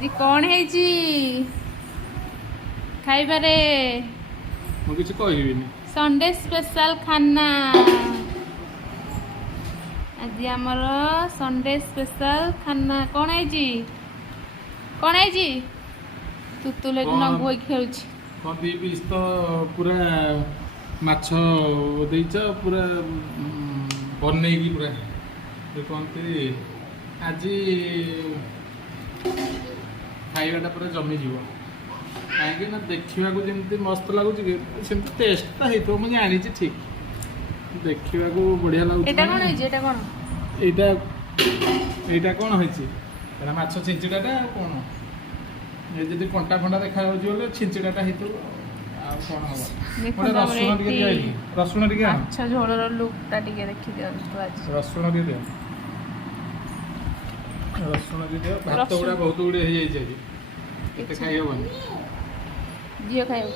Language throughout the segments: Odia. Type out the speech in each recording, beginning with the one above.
आज कौन है जी खाइबारे ମୁଁ କିଛି କହିବିନି। संडे स्पेशल खाना आज आमर संडे स्पेशल खाना कौन है जी तुतुले कौन? नगु खेल କ'ଣ ଦି ପିସ୍ ତ ପୁରା ମାଛ ଦେଇଛ ପୁରା ବନେଇକି ପୁରା କହନ୍ତି ଆଜି ଖାଇବାଟା ପୁରା ଜମିଯିବ କାହିଁକି ନା ଦେଖିବାକୁ ଯେମିତି ମସ୍ତ ଲାଗୁଛି କି ସେମିତି ଟେଷ୍ଟଟା ହେଇଥିବ ମୁଁ ଜାଣିଛି ଠିକ୍ ଦେଖିବାକୁ ବଢ଼ିଆ ଲାଗୁଛି। ଏଇଟା କ'ଣ ହେଇଛି ଏଇଟା କ'ଣ ହେଇଛି ଏଇଟା ମାଛ ଛିଞ୍ଚିଡ଼ାଟା ଆଉ କ'ଣ ଏ ଯଦି କଣ୍ଟା ଫଣ୍ଟା ଦେଖାଯାଉଛି ବୋଲେ ଛିଞ୍ଚିଡ଼ାଟା ହେଇଥିବ ଆଉ କ'ଣ ହବ। ଗୋଟେ ରସୁଣ ଟିକେ ଦିଆହେଇଛି ରସୁଣ ଟିକେ ମାଛ ଝୋଳର ଲୁକ୍ଟା ଟିକେ ଦେଖି ଦିଅନ୍ତୁ ଆଜି ରସୁଣ ଟିକେ ଦିଅ ରସୁଣ ଟିକେ ଦିଅ ଭାତ ଗୁଡ଼ା ବହୁତ ଗୁଡ଼ିଏ ହେଇଯାଇଛି ଆଜି ଏତେ ଖାଇ ହେବନି। ଝିଅ ଖାଇବ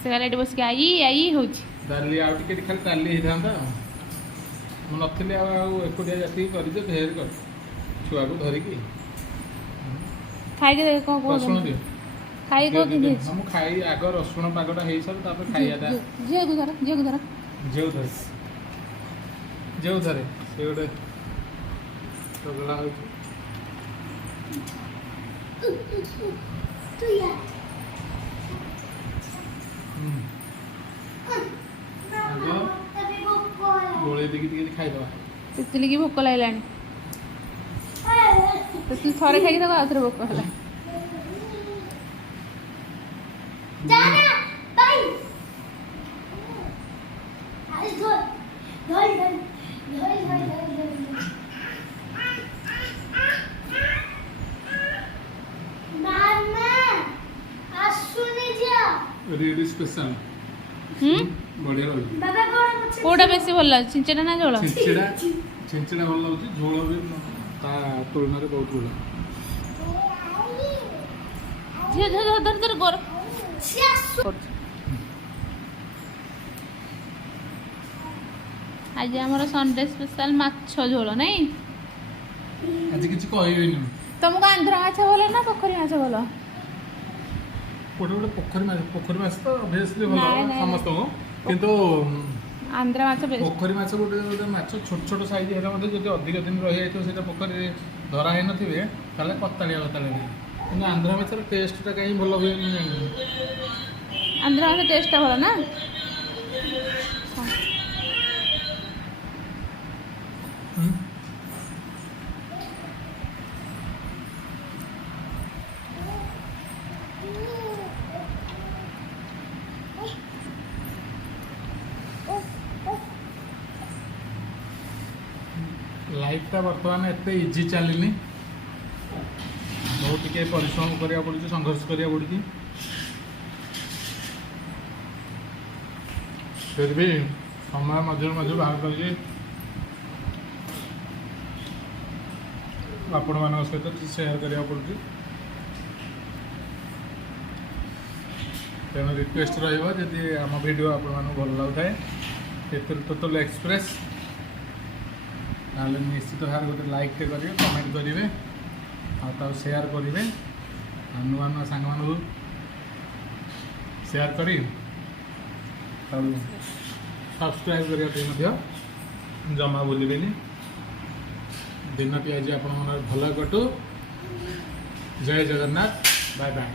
ସେ ଖାଲି ଏଠି ବସିକି ଆଇ ହେଉଛି ଡାଲି ଆଉ ଟିକେ ଖାଲି ଡାଲି ହେଇଥାନ୍ତା ମୁଁ ନଥିଲି ଆଉ ଏକୁଟିଆ ଜାତିକି କରିଛ ଢେର କରି ଛୁଆକୁ ଧରିକି ଖାଇକି ଦେଖ କ'ଣ ରସୁଣ ଦିଅ ଖାଇ ମୁଁ ଖାଇ ଆଗ ରସୁଣ ପାଗଟା ହେଇସାରୁ ତାପରେ ଖାଇବାଟା ଝିଅକୁ ଧର ଯେଉଁଥରେ ସେ ଗୋଟେ ଚଗଲା ହେଉଛି। ଆଗ ଗୋଳେଇ ଦେଇକି ଟିକେ ଖାଇଦେବା। ତିତିଲିକି ଭୋକ ଲାଗିଲାଣି ତିତିଲି ଥରେ ଖାଇକି ତାକୁ ଆଉଥରେ ଭୋକ ହେଲା। ରେଡି ସ୍ପେଶାଲ ବଢ଼ିଆ ଲାଗୁଛି। କୋଉଟା ବେଶୀ ଭଲ ଲାଗୁଛି ଛିଞ୍ଚେଡ଼ା ନା ଝୋଳ? ଛିଞ୍ଚିଡ଼ା ଭଲ ଲାଗୁଛି ଝୋଳ ବି ତା ତୁଳନାରେ ବହୁତ ଭଲ। ଝିଅ ଧର ଗୋର ଆଜି ଆମର ସଣ୍ଡେ ସ୍ପେଶାଲ ମାଛ ଝୋଳ ନାଇଁ। ଆଜି କିଛି କହିବିନି ତମକୁ ଆନ୍ଧ୍ର ମାଛ ଭଲ ନା ପୋଖରୀ ମାଛ ଭଲ? ଗୋଟେ ଗୋଟେ ପୋଖରୀ ମାଛ ତ ଅଭିୟସଲି ଭଲ ସମସ୍ତଙ୍କୁ କିନ୍ତୁ ଆନ୍ଧ୍ର ମାଛ ପୋଖରୀ ମାଛ ଗୋଟେ ଗୋଟେ ମାଛ ଛୋଟ ଛୋଟ ସାଇଜ୍ ହେଲେ ମଧ୍ୟ ଯଦି ଅଧିକ ଦିନ ରହିଯାଇଥିବ ସେଇଟା ପୋଖରୀରେ ଧରା ହେଇନଥିବେ ତାହେଲେ କତାଳିଆ କିନ୍ତୁ ଆନ୍ଧ୍ର ମାଛର ଟେଷ୍ଟଟା କାହିଁ ଭଲ ହୁଏ ମୁଁ ଜାଣିନି। ଆନ୍ଧ୍ର ମାଛ ଟେଷ୍ଟଟା ଭଲ ନା? ଲାଇଫଟା ବର୍ତ୍ତମାନ ଏତେ ଇଜି ଚାଲିନି ବହୁତ ଟିକେ ପରିଶ୍ରମ କରିବାକୁ ପଡ଼ୁଛି ସଂଘର୍ଷ କରିବାକୁ ପଡ଼ୁଛି ଫିର୍ ବି ସମୟ ମଝିରେ ବାହାର କରିକି ଆପଣମାନଙ୍କ ସହିତ ସେୟାର କରିବାକୁ ପଡ଼ୁଛି। ତେଣୁ ରିକ୍ୱେଷ୍ଟ ରହିବ ଯଦି ଆମ ଭିଡ଼ିଓ ଆପଣମାନଙ୍କୁ ଭଲ ଲାଗୁଥାଏ ଟୁତୁଲ ଏକ୍ସପ୍ରେସ୍ ତାହେଲେ ନିଶ୍ଚିତ ଭାବରେ ଗୋଟେ ଲାଇକ୍ଟେ କରିବେ କମେଣ୍ଟ କରିବେ ଆଉ ତାକୁ ସେୟାର କରିବେ ଆଉ ନୂଆ ସାଙ୍ଗମାନଙ୍କୁ ସେୟାର କରି ଆଉ ସବସ୍କ୍ରାଇବ୍ କରିବା ପାଇଁ ମଧ୍ୟ ଜମା ଭୁଲିବେନି। ଦିନଟି ଆଜି ଆପଣଙ୍କର ଭଲ କଟୁ। ଜୟ ଜଗନ୍ନାଥ ବାଏ ବାଏ।